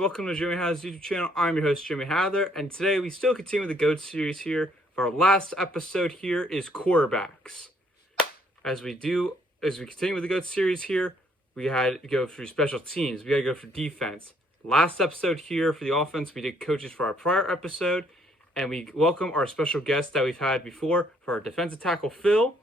welcome to Jimmy Hather's YouTube channel. I'm your host, Jimmy Hather, and today we still continue with the GOAT series here. For our last episode here is quarterbacks. As we continue with the GOAT series here, we had to go through special teams. We got to go for defense. Last episode here for the offense, we did coaches for our prior episode, and we welcome our special guest that we've had before for our defensive tackle, Phil.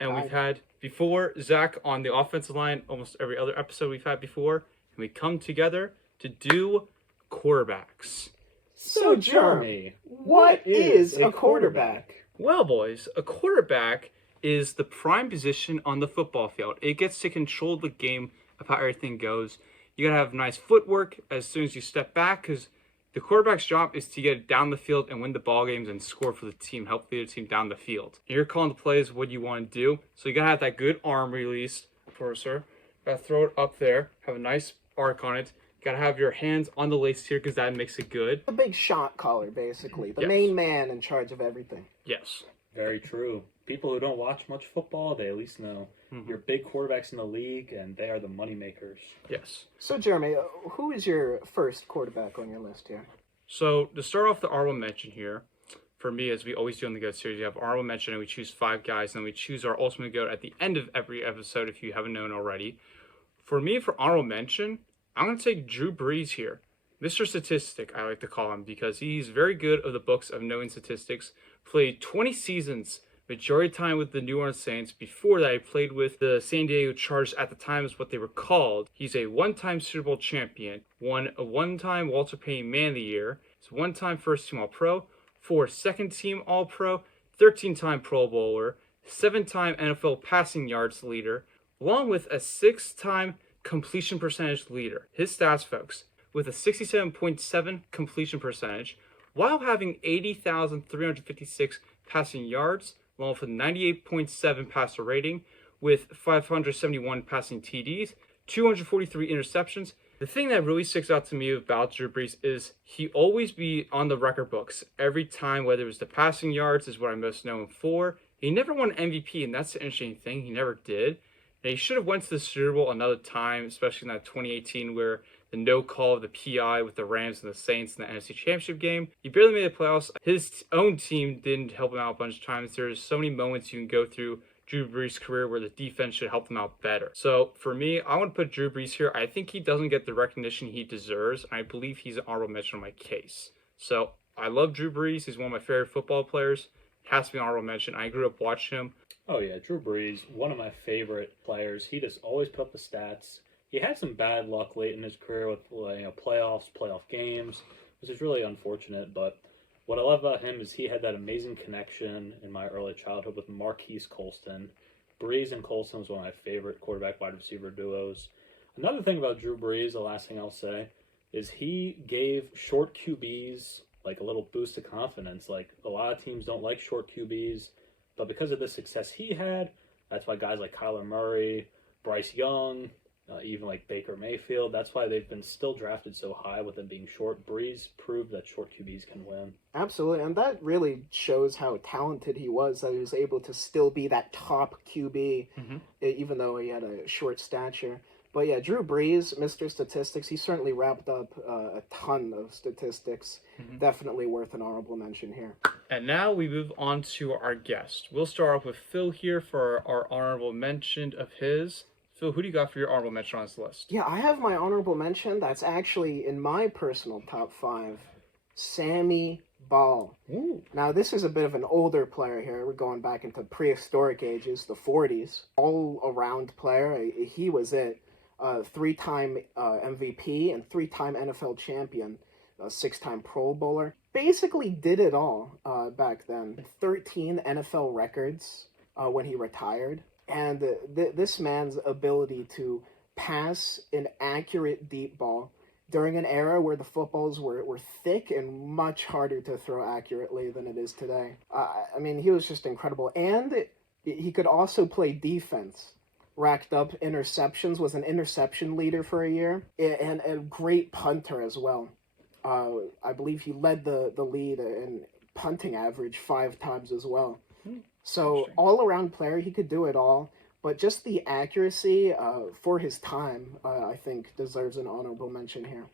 And we've had before Zach on the offensive line almost every other episode we've had before. And we come together to do quarterbacks. So, Jeremy, what is a quarterback? Well, boys, a quarterback is the prime position on the football field. It gets to control the game of how everything goes. You got to have nice footwork as soon as you step back, because the quarterback's job is to get down the field and win the ball games and score for the team, help the other team down the field. You're calling the plays, what you want to do. So you got to have that good arm release, sir. Got to throw it up there, have a nice arc on it. You got to have your hands on the lace here because that makes it good. A big shot caller, basically. The main man in charge of everything. Yes. Very true. People who don't watch much football, they at least know your big quarterbacks in the league, and they are the money makers. Yes. So, Jeremy, who is your first quarterback on your list here? So, to start off the Arnold Mention here, for me, as we always do in the GOAT series, we have Arnold Mention, and we choose 5 guys, and then we choose our ultimate GOAT at the end of every episode, if you haven't known already. For me, for Arnold Mention, I'm going to take Drew Brees here. Mr. Statistic, I like to call him, because he's very good of the books of knowing statistics. Played 20 seasons, majority of the time with the New Orleans Saints. Before that, he played with the San Diego Chargers at the time is what they were called. He's a 1-time Super Bowl champion, won a 1-time Walter Payton Man of the Year. He's a 1-time first-team All-Pro, 4 second-team All-Pro, 13-time Pro Bowler, 7-time NFL passing yards leader, along with a 6-time completion percentage leader. His stats, folks, with a 67.7 completion percentage, while having 80,356 passing yards, along with a 98.7 passer rating, with 571 passing TDs, 243 interceptions. The thing that really sticks out to me about Drew Brees is he always be on the record books every time, whether it was the passing yards is what I'm most known for. He never won MVP, and that's the interesting thing. He never did. And he should have went to the Super Bowl another time, especially in that 2018 where the no call of the PI with the Rams and the Saints in the NFC Championship game. He barely made the playoffs. His own team didn't help him out a bunch of times. There's so many moments you can go through Drew Brees' career where the defense should help him out better. So for me, I want to put Drew Brees here. I think he doesn't get the recognition he deserves. I believe he's an honorable mention on my case. So I love Drew Brees. He's one of my favorite football players. Has to be an honorable mention. I grew up watching him. Oh yeah, Drew Brees, one of my favorite players. He just always put up the stats. He had some bad luck late in his career with playoff games, which is really unfortunate. But what I love about him is he had that amazing connection in my early childhood with Marquise Colston. Brees and Colston was one of my favorite quarterback wide receiver duos. Another thing about Drew Brees, the last thing I'll say, is he gave short QBs like a little boost of confidence. Like a lot of teams don't like short QBs, but because of the success he had, that's why guys like Kyler Murray, Bryce Young, even like Baker Mayfield, that's why they've been still drafted so high with them being short. Brees proved that short QBs can win. Absolutely, and that really shows how talented he was, that he was able to still be that top QB, even though he had a short stature. But yeah, Drew Brees, Mr. Statistics, he certainly wrapped up a ton of statistics. Definitely worth an honorable mention here. And now we move on to our guest. We'll start off with Phil here for our honorable mention of his. Phil, who do you got for your honorable mention on this list? Yeah, I have my honorable mention. That's actually in my personal top 5. Sammy Ball. Ooh. Now, this is a bit of an older player here. We're going back into prehistoric ages, the 40s. All-around player. He was it. 3-time MVP and 3-time NFL champion. 6-time Pro Bowler. Basically did it all back then. 13 NFL records when he retired. And this man's ability to pass an accurate deep ball during an era where the footballs were thick and much harder to throw accurately than it is today. I mean, he was just incredible. And he could also play defense. Racked up interceptions, was an interception leader for a year, and a great punter as well. I believe he led the lead in punting average 5 times as well. So all-around player, he could do it all. But just the accuracy for his time, I think, deserves an honorable mention here.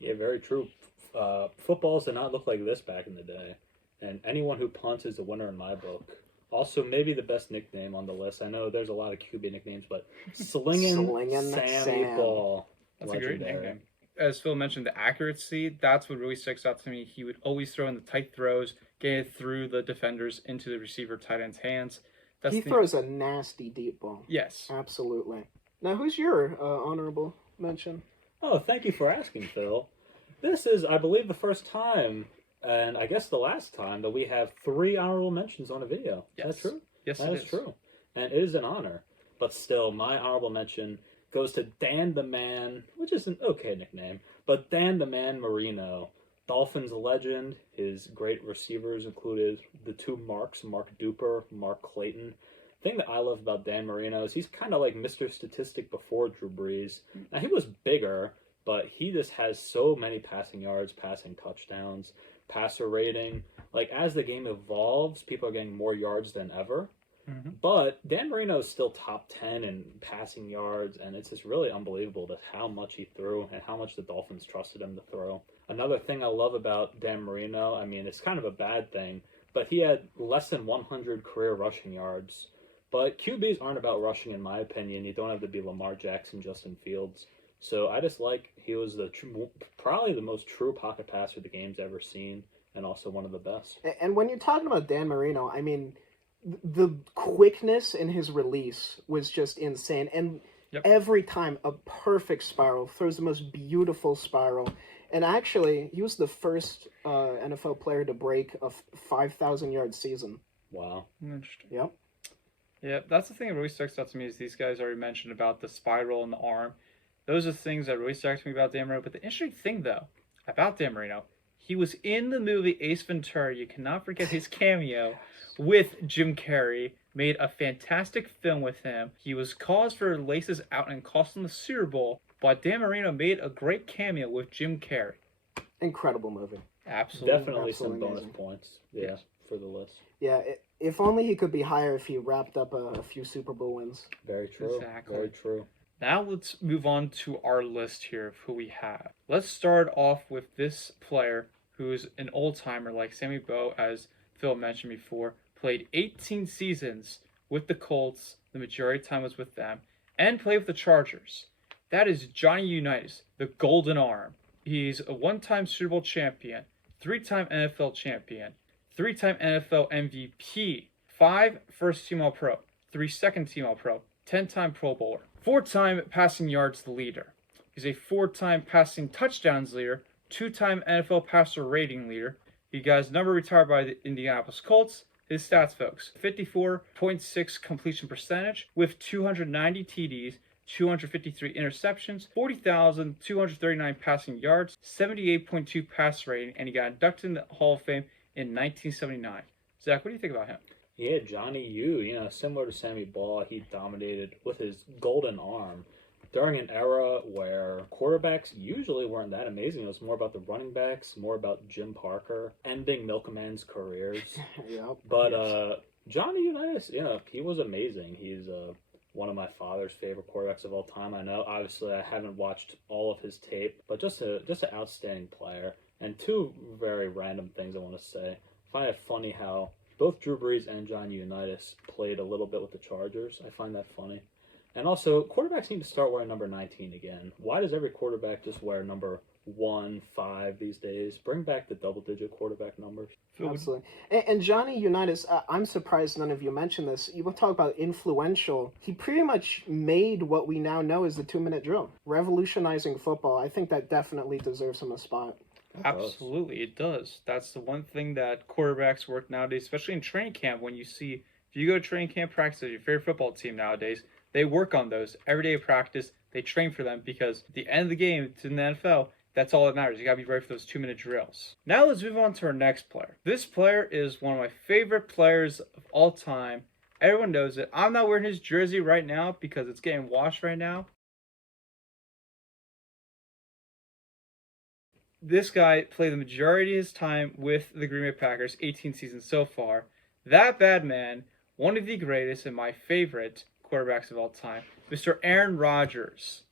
Yeah, very true. Footballs did not look like this back in the day, and anyone who punts is a winner in my book. Also, maybe the best nickname on the list. I know there's a lot of QB nicknames, but Slingin' Sammy Sam. Ball, That's a great legendary. nickname. As Phil mentioned, the accuracy, that's what really sticks out to me. He would always throw in the tight throws, getting it through the defenders into the receiver tight end's hands. He throws a nasty deep ball. Yes. Absolutely. Now, who's your honorable mention? Oh, thank you for asking, Phil. This is, I believe, the first time, and I guess the last time, that we have 3 honorable mentions on a video. Yes. Is that true? Yes, That it is true. And it is an honor. But still, my honorable mention goes to Dan the Man, which is an okay nickname, but Dan the Man Marino. Dolphins legend. His great receivers included the 2 Marks, Mark Duper, Mark Clayton. The thing that I love about Dan Marino is he's kind of like Mr. Statistic before Drew Brees. Now, he was bigger, but he just has so many passing yards, passing touchdowns, passer rating. Like, as the game evolves, people are getting more yards than ever. Mm-hmm. But Dan Marino is still top 10 in passing yards, and it's just really unbelievable that how much he threw and how much the Dolphins trusted him to throw. Another thing I love about Dan Marino, I mean, it's kind of a bad thing, but he had less than 100 career rushing yards. But QBs aren't about rushing, in my opinion. You don't have to be Lamar Jackson, Justin Fields. So I just like he was probably the most true pocket passer the game's ever seen, and also one of the best. And when you're talking about Dan Marino, I mean, the quickness in his release was just insane. And every time, a perfect spiral, throws the most beautiful spiral. And actually, he was the first NFL player to break a 5,000-yard season. Wow. Interesting. Yep. Yeah, that's the thing that really sticks out to me is these guys already mentioned about the spiral and the arm. Those are things that really strikes me about Dan Marino. But the interesting thing, though, about Dan Marino, he was in the movie Ace Ventura. You cannot forget his cameo with Jim Carrey. Made a fantastic film with him. He was caused for laces out and cost him the Super Bowl. But Dan Marino made a great cameo with Jim Carrey. Incredible movie. Absolutely. Definitely Absolutely some bonus amazing. points. Yeah, for the list. Yeah, if only he could be higher if he wrapped up a few Super Bowl wins. Very true. Exactly. Very true. Now let's move on to our list here of who we have. Let's start off with this player who's an old-timer like Sammy Bowe, as Phil mentioned before, played 18 seasons with the Colts, the majority of the time was with them, and played with the Chargers. That is Johnny Unitas, the Golden Arm. He's a 1-time Super Bowl champion, 3-time NFL champion, 3-time NFL MVP, 5 first-team All-Pro, 3 second-team All-Pro, 10-time Pro Bowler, 4-time passing yards leader. He's a 4-time passing touchdowns leader, 2-time NFL passer rating leader. He got his number retired by the Indianapolis Colts. His stats, folks: 54.6 completion percentage with 290 TDs, 253 interceptions, 40,239 passing yards, 78.2 pass rating, and he got inducted in the Hall of Fame in 1979. Zach, what do you think about him? Yeah, Johnny U, similar to Sammy Ball, he dominated with his golden arm during an era where quarterbacks usually weren't that amazing. It was more about the running backs, more about Jim Parker, ending milkman's careers. Yep. But Johnny Unitas, he was amazing. He's one of my father's favorite quarterbacks of all time. I know, obviously, I haven't watched all of his tape, but just an outstanding player. And 2 very random things I want to say. I find it funny how both Drew Brees and Johnny Unitas played a little bit with the Chargers. I find that funny. And also, quarterbacks need to start wearing number 19 again. Why does every quarterback just wear number 1, 5 these days? Bring back the double-digit quarterback numbers. Absolutely. And Johnny Unitas, I'm surprised none of you mentioned this. You will talk about influential. He pretty much made what we now know as the 2-minute drill, revolutionizing football. I think that definitely deserves him a spot. Absolutely, it does. That's the one thing that quarterbacks work nowadays, especially in training camp. When if you go to training camp practice, your favorite football team nowadays, they work on those every day of practice. They train for them because at the end of the game, it's in the NFL, that's all that matters. You got to be ready for those 2-minute drills. Now let's move on to our next player. This player is one of my favorite players of all time. Everyone knows it. I'm not wearing his jersey right now because it's getting washed right now. This guy played the majority of his time with the Green Bay Packers, 18 seasons so far. That bad man, one of the greatest and my favorite quarterbacks of all time, Mr. Aaron Rodgers.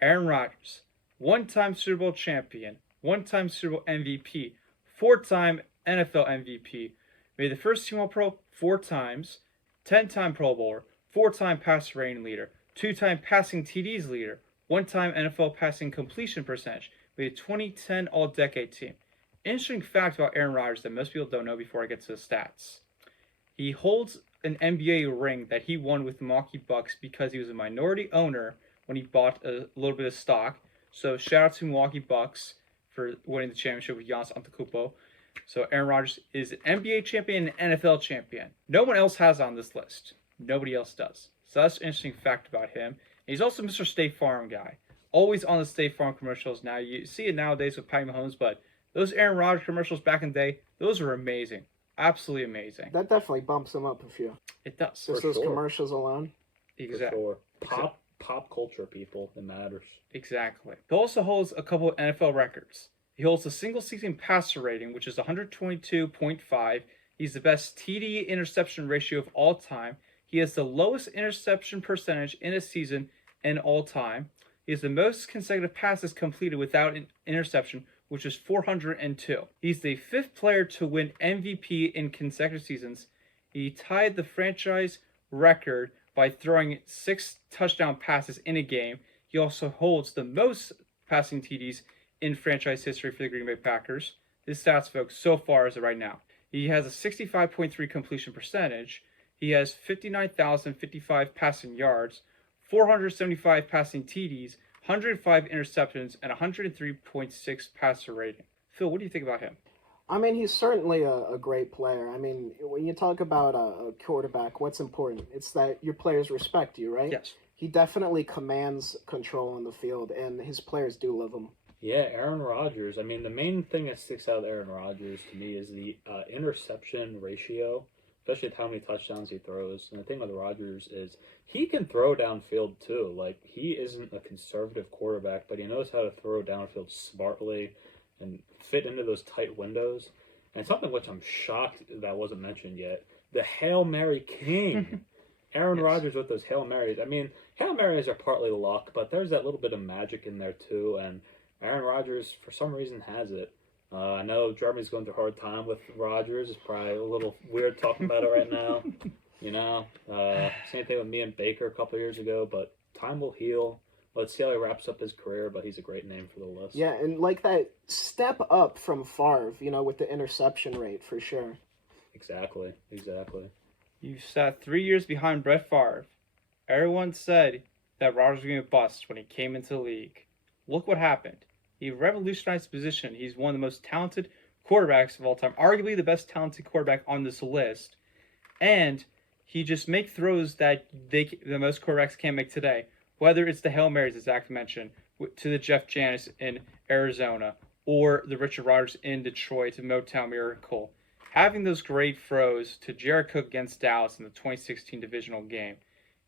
Aaron Rodgers, 1-time Super Bowl champion, one-time Super Bowl MVP, four-time NFL MVP, made the first team All-Pro 4 times, 10-time Pro Bowler, four-time passer rating leader, two-time passing TDs leader, one-time NFL passing completion percentage, made a 2010 All-Decade team. Interesting fact about Aaron Rodgers that most people don't know before I get to the stats. He holds an NBA ring that he won with the Milwaukee Bucks because he was a minority owner when he bought a little bit of stock. So shout out to Milwaukee Bucks for winning the championship with Giannis Antetokounmpo. So Aaron Rodgers is an NBA champion and an NFL champion. No one else has on this list. Nobody else does. So that's an interesting fact about him. And he's also Mr. State Farm guy. Always on the State Farm commercials. Now you see it nowadays with Patty Mahomes, but those Aaron Rodgers commercials back in the day, those were amazing. Absolutely amazing. That definitely bumps him up a few. It does. Just those commercials alone. Exactly. For sure. Pop culture, people. It matters. Exactly. He also holds a couple of NFL records. He holds a single season passer rating, which is 122.5. He's the best TD interception ratio of all time. He has the lowest interception percentage in a season in all time. He has the most consecutive passes completed without an interception, which is 402. He's the 5th player to win MVP in consecutive seasons. He tied the franchise record by throwing 6 touchdown passes in a game. He also holds the most passing TDs in franchise history for the Green Bay Packers. His stats, folks, so far as of right now. He has a 65.3 completion percentage. He has 59,055 passing yards, 475 passing TDs, 105 interceptions, and 103.6 passer rating. Phil, what do you think about him? I mean, he's certainly a great player. I mean, when you talk about a quarterback, what's important? It's that your players respect you, right? Yes. He definitely commands control on the field, and his players do love him. Yeah, Aaron Rodgers. I mean, the main thing that sticks out with Aaron Rodgers to me is the interception ratio, especially with how many touchdowns he throws. And the thing with Rodgers is he can throw downfield too. Like, he isn't a conservative quarterback, but he knows how to throw downfield smartly and fit into those tight windows. And something which I'm shocked that wasn't mentioned yet, the Hail Mary King. Aaron Yes. Rodgers with those Hail Marys. I mean, Hail Marys are partly luck, but there's that little bit of magic in there too. And Aaron Rodgers, for some reason, has it. I know Jeremy's going through a hard time with Rodgers. It's probably a little weird talking about it right now. You know, same thing with me and Baker a couple years ago, but time will heal. Let's see how he wraps up his career, but he's a great name for the list. Yeah, and like that step up from Favre, with the interception rate for sure. Exactly. You sat 3 years behind Brett Favre. Everyone said that Rodgers was going to bust when he came into the league. Look what happened. He revolutionized the position. He's one of the most talented quarterbacks of all time, arguably the best talented quarterback on this list. And he just makes throws that the most quarterbacks can't make today. Whether it's the Hail Marys, as Zach mentioned, to the Jeff Janis in Arizona, or the Richard Rodgers in Detroit to Motown Miracle. Having those great throws to Jared Cook against Dallas in the 2016 divisional game,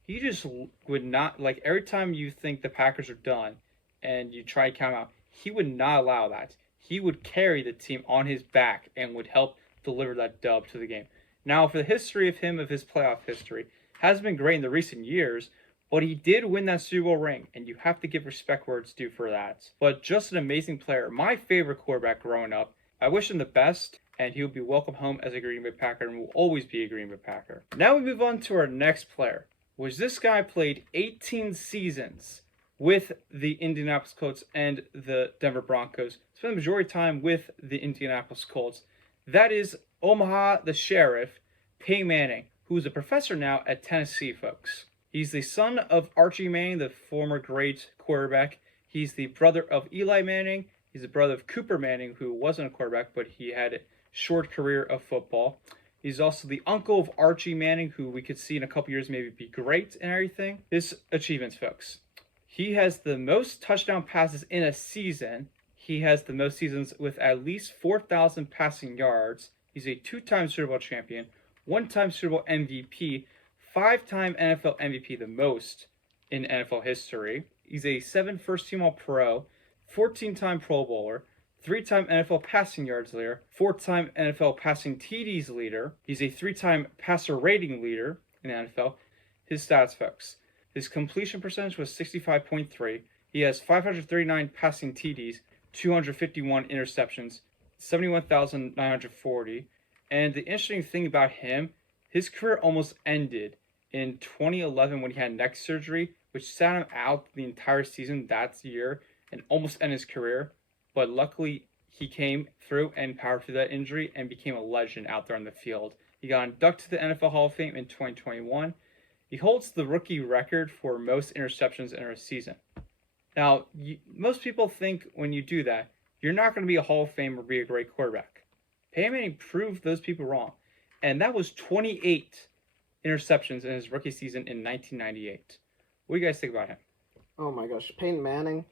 he just would not, like, every time you think the Packers are done and you try to count out, he would not allow that. He would carry the team on his back and would help deliver that dub to the game. Now, for the history of him, of his playoff history, hasn't been great in the recent years, but he did win that Super Bowl ring, and you have to give respect where it's due for that. But just an amazing player. My favorite quarterback growing up. I wish him the best, and he will be welcome home as a Green Bay Packer and will always be a Green Bay Packer. Now we move on to our next player, which this guy played 18 seasons with the Indianapolis Colts and the Denver Broncos. Spent the majority of time with the Indianapolis Colts. That is Omaha the Sheriff, Peyton Manning, who is a professor now at Tennessee, folks. He's the son of Archie Manning, the former great quarterback. He's the brother of Eli Manning. He's the brother of Cooper Manning, who wasn't a quarterback, but he had a short career of football. He's also the uncle of Archie Manning, who we could see in a couple years maybe be great and everything. His achievements, folks. He has the most touchdown passes in a season. He has the most seasons with at least 4,000 passing yards. He's a 2-time Super Bowl champion, 1-time Super Bowl MVP, 5-time NFL MVP, the most in NFL history. He's a 7 first-team All-Pro, 14-time Pro Bowler, 3-time NFL passing yards leader, 4-time NFL passing TDs leader. He's a 3-time passer rating leader in the NFL. His stats, folks. His completion percentage was 65.3. He has 539 passing TDs, 251 interceptions, 71,940. And the interesting thing about him, his career almost ended in 2011 when he had neck surgery, which sat him out the entire season that year and almost ended his career. But luckily, he came through and powered through that injury and became a legend out there on the field. He got inducted to the NFL Hall of Fame in 2021. He holds the rookie record for most interceptions in a season. Now, most people think when you do that, you're not going to be a Hall of Fame or be a great quarterback. Peyton Manning proved those people wrong. And that was 28 interceptions in his rookie season in 1998. What do you guys think about him? Oh my gosh, Peyton Manning,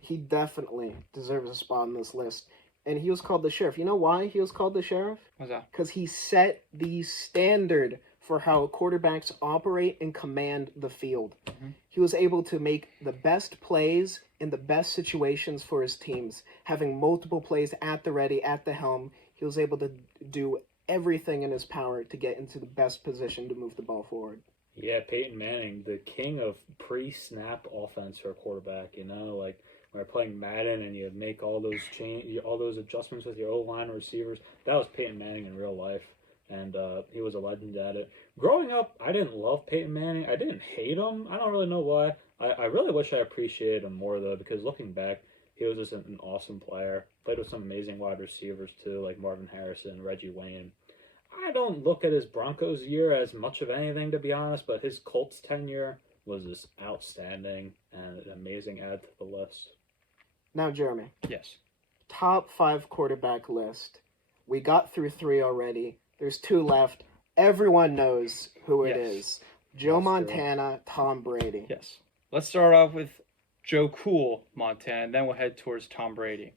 he definitely deserves a spot on this list. And he was called the Sheriff. You know why he was called the Sheriff? What's that? Because he set the standard for how quarterbacks operate and command the field. Mm-hmm. He was able to make the best plays in the best situations for his teams, having multiple plays at the ready, at the helm. He was able to do everything in his power to get into the best position to move the ball forward. Yeah, Peyton Manning, the king of pre-snap offense for a quarterback. You know, like when you're playing Madden and you make all those adjustments with your O-line receivers. That was Peyton Manning in real life, and he was a legend at it. Growing up, I didn't love Peyton Manning. I didn't hate him. I don't really know why. I really wish I appreciated him more though, because looking back, he was just an awesome player. Played with some amazing wide receivers too, like Marvin Harrison, Reggie Wayne. I don't look at his Broncos year as much of anything, to be honest, but his Colts tenure was just outstanding and an amazing add to the list. Now, Jeremy, Yes. top 5 quarterback list. We got through 3 already. There's 2 left. Everyone knows who it Yes. is. Joe That's true. Montana, Tom Brady. Yes. Let's start off with Joe Cool Montana, and then we'll head towards Tom Brady.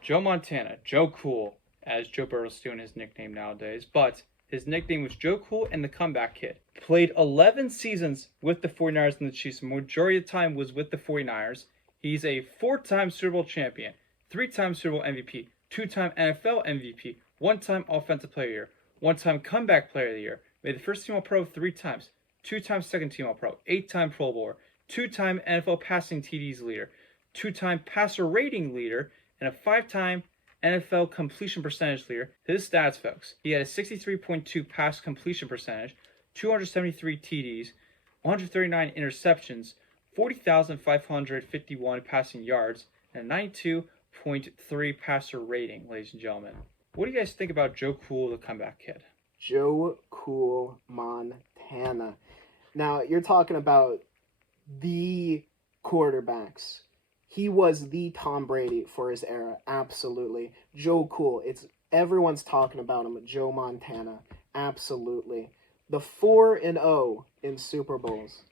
Joe Montana, Joe Cool, as Joe Burrow's doing his nickname nowadays, but his nickname was Joe Cool and the Comeback Kid. Played 11 seasons with the 49ers and the Chiefs. The majority of the time was with the 49ers. He's a 4-time Super Bowl champion, 3-time Super Bowl MVP, 2-time NFL MVP, 1-time Offensive Player of the Year, 1-time Comeback Player of the Year, made the first team All-Pro 3 times, 2-time second team All-Pro, 8-time Pro Bowler, 2-time NFL passing TDs leader, 2-time passer rating leader, and a 5-time NFL completion percentage leader. His stats, folks: he had a 63.2 pass completion percentage, 273 TDs, 139 interceptions, 40,551 passing yards, and a 92.3 passer rating, ladies and gentlemen. What do you guys think about Joe Cool, the Comeback Kid? Joe Cool Montana. Now, you're talking about the quarterbacks. He was the Tom Brady for his era, absolutely. Joe Cool, everyone's talking about him. Joe Montana, absolutely. The 4-0 in Super Bowls.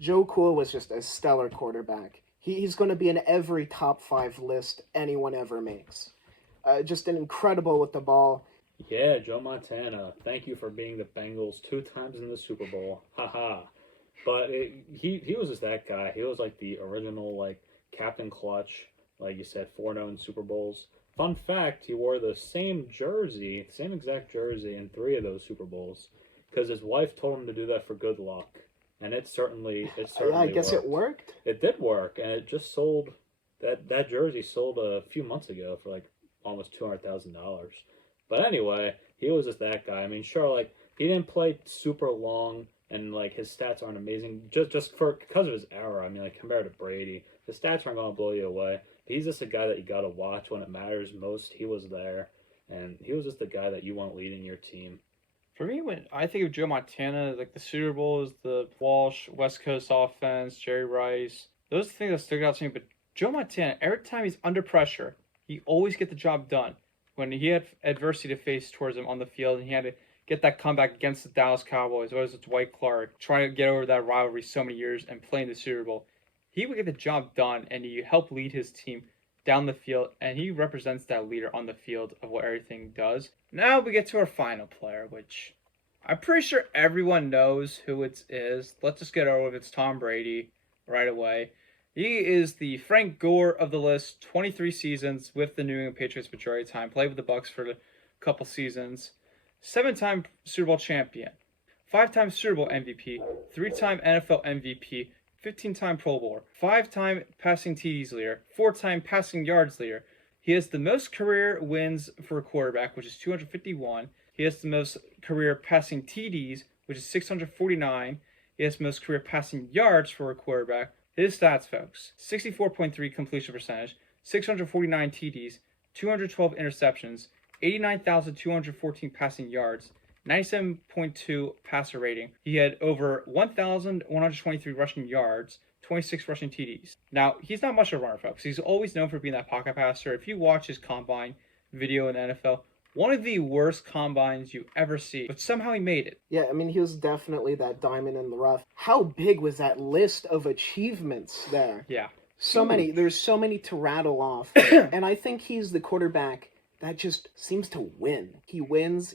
Joe Cool was just a stellar quarterback. He's going to be in every top 5 list anyone ever makes. Just an incredible with the ball. Yeah, Joe Montana, thank you for being the Bengals 2 times in the Super Bowl. Haha. But he was just that guy. He was like the original, like, Captain Clutch, like you said, 4-0 in Super Bowls. Fun fact, he wore the same exact jersey in 3 of those Super Bowls, because his wife told him to do that for good luck. And it certainly Yeah, I guess worked. it worked. It did work, and it just sold, that jersey sold a few months ago for like almost $200,000. But anyway, he was just that guy. I mean, sure, like, he didn't play super long, and like his stats aren't amazing just because of his era. I mean, like, compared to Brady, the stats aren't gonna blow you away. But he's just a guy that you gotta watch when it matters most. He was there, and he was just the guy that you want leading your team. For me, when I think of Joe Montana, like the Super Bowls, the Walsh, West Coast offense, Jerry Rice, those are the things that stick out to me. But Joe Montana, every time he's under pressure, he always get the job done. When he had adversity to face towards him on the field, and he had to get that comeback against the Dallas Cowboys, whether it's Dwight Clark, trying to get over that rivalry so many years and playing the Super Bowl, he would get the job done, and he helped lead his team down the field, and he represents that leader on the field of what everything does. Now we get to our final player, which I'm pretty sure everyone knows who it is. Let's just get over with. It's Tom Brady right away. He is the Frank Gore of the list. 23 seasons with the New England Patriots majority of the time. Played with the Bucs for a couple seasons. 7-time Super Bowl champion. 5-time Super Bowl MVP. 3-time NFL MVP. 15-time Pro Bowler, 5-time passing TDs leader, 4-time passing yards leader. He has the most career wins for a quarterback, which is 251. He has the most career passing TDs, which is 649. He has the most career passing yards for a quarterback. His stats, folks: 64.3 completion percentage, 649 TDs, 212 interceptions, 89,214 passing yards, 97.2 passer rating. He had over 1,123 rushing yards, 26 rushing TDs. Now, he's not much of a runner, folks. He's always known for being that pocket passer. If you watch his combine video in the NFL, one of the worst combines you ever see, but somehow he made it. Yeah, I mean, he was definitely that diamond in the rough. How big was that list of achievements there? Yeah. So many. There's so many to rattle off. And I think he's the quarterback that just seems to win. He wins.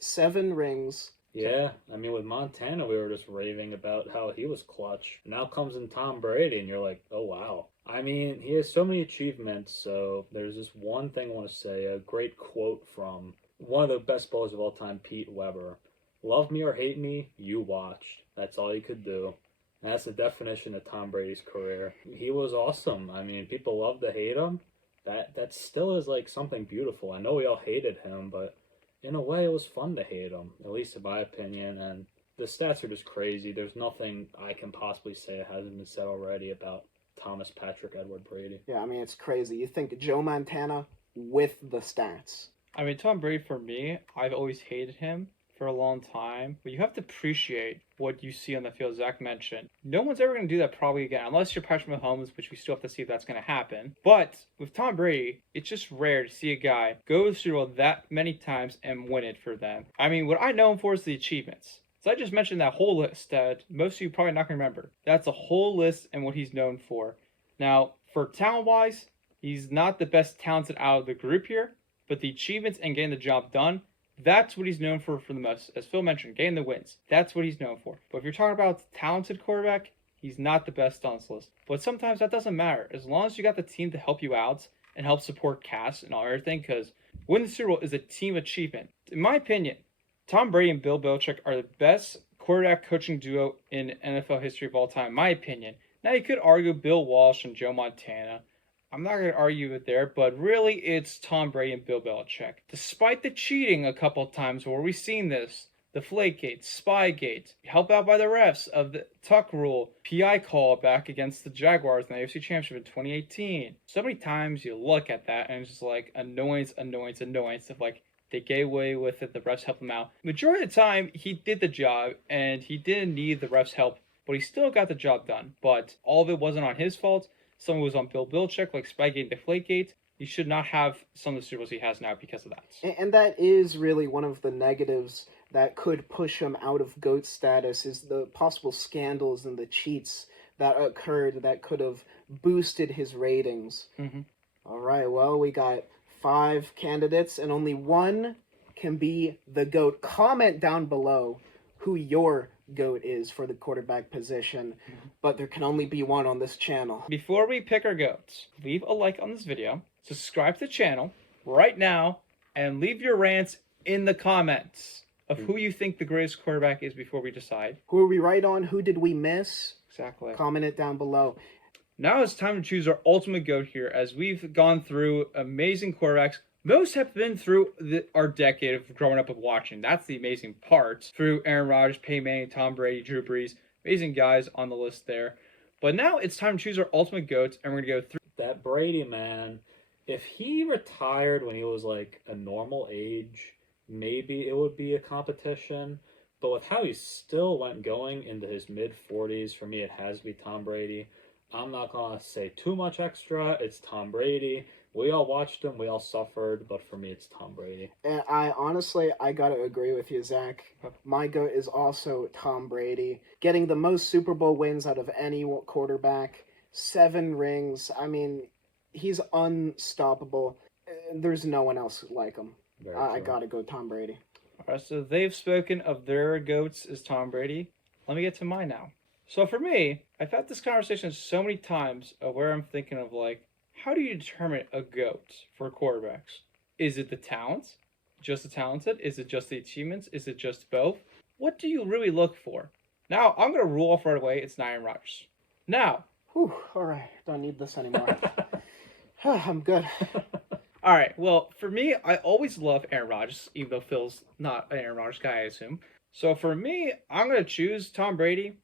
7 rings. Yeah, I mean, with Montana, we were just raving about how he was clutch. Now comes in Tom Brady, and you're like, oh, wow. I mean, he has so many achievements, so there's this one thing I want to say, a great quote from one of the best bowlers of all time, Pete Weber. Love me or hate me, you watched. That's all you could do. And that's the definition of Tom Brady's career. He was awesome. I mean, people love to hate him. That still is like something beautiful. I know we all hated him, but in a way, it was fun to hate him, at least in my opinion. And the stats are just crazy. There's nothing I can possibly say that hasn't been said already about Thomas Patrick Edward Brady. Yeah, I mean, it's crazy. You think Joe Montana with the stats. I mean, Tom Brady, for me, I've always hated him for a long time, but you have to appreciate what you see on the field. Zach mentioned, no one's ever going to do that probably again, unless you're Patrick Mahomes, which we still have to see if that's going to happen. But with Tom Brady, it's just rare to see a guy go to the Super Bowl that many times and win it for them. I mean, what I know him for is the achievements. So I just mentioned that whole list that most of you probably not going to remember. That's a whole list and what he's known for. Now, for talent-wise, he's not the best talented out of the group here, but the achievements and getting the job done, that's what he's known for the most. As Phil mentioned, getting the wins. That's what he's known for. But if you're talking about a talented quarterback, he's not the best on this list. But sometimes that doesn't matter. As long as you got the team to help you out and help support cast and all everything, because winning the Super Bowl is a team achievement. In my opinion, Tom Brady and Bill Belichick are the best quarterback coaching duo in NFL history of all time, in my opinion. Now, you could argue Bill Walsh and Joe Montana. I'm not going to argue it there, but really it's Tom Brady and Bill Belichick. Despite the cheating a couple of times where we've seen this, the Flakegate, Spygate, help out by the refs of the Tuck rule, PI call back against the Jaguars in the AFC Championship in 2018. So many times you look at that and it's just like annoyance of like, they gave away with it, the refs helped him out. Majority of the time, he did the job and he didn't need the refs' help, but he still got the job done. But all of it wasn't on his fault. Some of it was on Bill Belichick, like Spygate and Deflategate. He should not have some of the Super Bowls he has now because of that. And that is really one of the negatives that could push him out of GOAT status, is the possible scandals and the cheats that occurred that could have boosted his ratings. Mm-hmm. All right, well, we got 5 candidates and only one can be the GOAT. Comment down below who your GOAT is for the quarterback position, but there can only be one on this channel. Before we pick our GOATs, leave a like on this video, subscribe to the channel right now, and leave your rants in the comments of who you think the greatest quarterback is before we decide. Who are we right on? Who did we miss? Exactly. Comment it down below. Now it's time to choose our ultimate GOAT here, as we've gone through amazing quarterbacks. Most have been through our decade of growing up and watching. That's the amazing part. Through Aaron Rodgers, Peyton Manning, Tom Brady, Drew Brees. Amazing guys on the list there. But now it's time to choose our ultimate GOATs, and we're going to go through. That Brady, man, if he retired when he was like a normal age, maybe it would be a competition. But with how he still went going into his mid-40s, for me it has to be Tom Brady. I'm not going to say too much extra. It's Tom Brady. We all watched him. We all suffered. But for me, it's Tom Brady. And I got to agree with you, Zach. My GOAT is also Tom Brady. Getting the most Super Bowl wins out of any quarterback. 7 rings. I mean, he's unstoppable. There's no one else like him. I got to go Tom Brady. All right, so they've spoken of their GOATs as Tom Brady. Let me get to mine now. So for me, I've had this conversation so many times of where I'm thinking of like, how do you determine a GOAT for quarterbacks? Is it the talent? Just the talented? Is it just the achievements? Is it just both? What do you really look for? Now, I'm going to rule off right away. It's not Aaron Rodgers. Now, Whew, all right, don't need this anymore. I'm good. all right. Well, for me, I always love Aaron Rodgers, even though Phil's not an Aaron Rodgers guy, I assume. So for me, I'm gonna choose Tom Brady.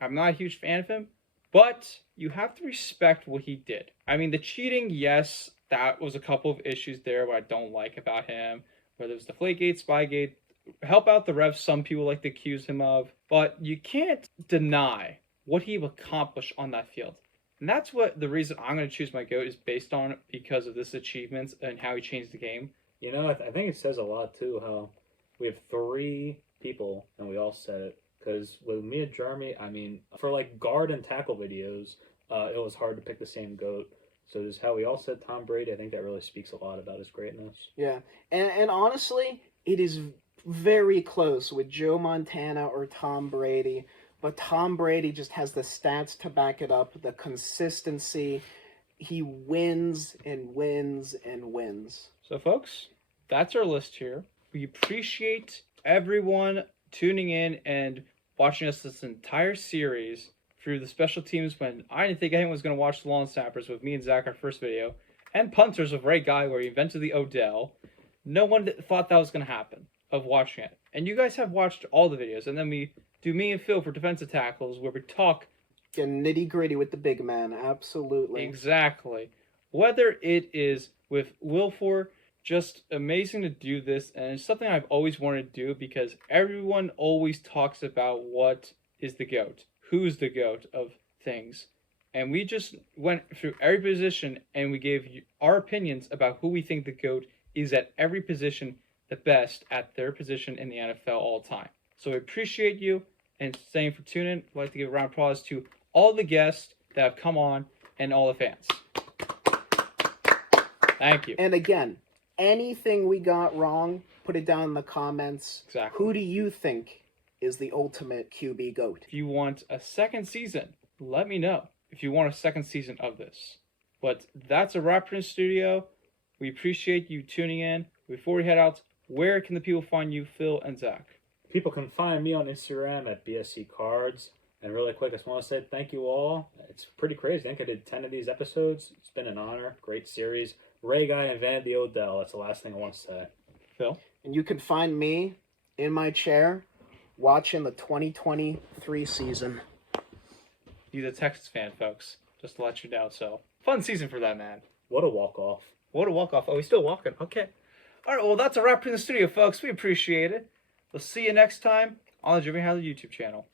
I'm not a huge fan of him, but you have to respect what he did. I mean, the cheating, yes, that was a couple of issues there what I don't like about him. Whether it was Deflategate, Spygate, help out the refs. Some people like to accuse him of, but you can't deny what he accomplished on that field. And that's what the reason I'm going to choose my GOAT is based on because of this achievements and how he changed the game. You know, I think it says a lot too how we have three people and we all said it. Because with me and Jeremy, I mean, for like guard and tackle videos, it was hard to pick the same GOAT. So just how we all said Tom Brady, I think that really speaks a lot about his greatness. Yeah, and honestly, it is very close with Joe Montana or Tom Brady. But Tom Brady just has the stats to back it up, the consistency. He wins and wins and wins. So, folks, that's our list here. We appreciate everyone tuning in and watching us this entire series through the special teams when I didn't think anyone was going to watch the Long Snappers with me and Zach, our first video, and Punters with Ray Guy, where he invented the Odell. No one thought that was going to happen, of watching it. And you guys have watched all the videos, and then we do me and Phil for defensive tackles, where we talk Get nitty gritty with the big man, absolutely. exactly. Whether it is with Wilfor, just amazing to do this, and it's something I've always wanted to do because everyone always talks about what is the GOAT, who's the GOAT of things. And we just went through every position and we gave you our opinions about who we think the GOAT is at every position, the best at their position in the NFL all time. So we appreciate you and staying for tuning. I'd like to give a round of applause to all the guests that have come on and all the fans. Thank you. And again, anything we got wrong, put it down in the comments. Exactly. Who do you think is the ultimate QB GOAT? If you want a second season, let me know if you want a second season of this. But that's a wrap in the studio. We appreciate you tuning in. Before we head out, where can the people find you, Phil and Zach? People can find me on Instagram at BSC Cards. And really quick, I just want to say thank you all. It's pretty crazy. I think I did 10 of these episodes. It's been an honor. Great series. Ray Guy invented the Odell. That's the last thing I want to say. Phil? And you can find me in my chair watching the 2023 season. He's a Texas fan, folks. Just to let you know. So, fun season for that man. What a walk-off. What a walk-off. Oh, he's still walking. Okay. All right, well, that's a wrap in the studio, folks. We appreciate it. We'll see you next time on the Jimmy Hadley YouTube channel.